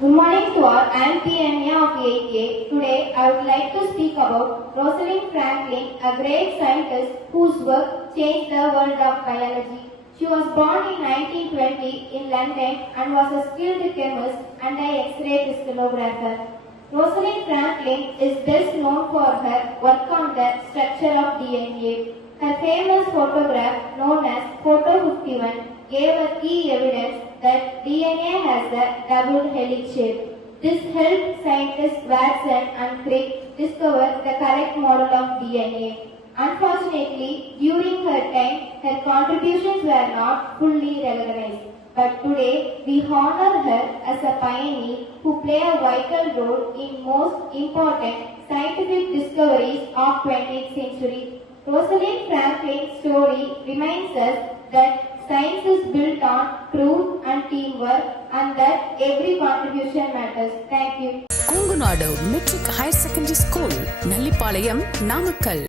Good morning to all. I am PNA of 8A. Today I would like to speak about Rosalind Franklin, a great scientist whose work changed the world of biology. She was born in 1920 in London and was a skilled chemist and an X-ray crystallographer. Rosalind Franklin is best known for her work on the structure of DNA. Her famous photograph, known as Photo 51, gave a key evidence that DNA has a double helix shape. This helped scientists Watson and Crick discover the correct model of DNA. Unfortunately, during her time, her contributions were not fully recognized. But today, we honor her as a pioneer who played a vital role in most important scientific discoveries of 20th century. Rosalind Franklin's story reminds us that science is built on truth and teamwork and that every contribution matters. Thank you. Kongunadu Metric Higher Secondary School, Nallipalayam, Namakkal.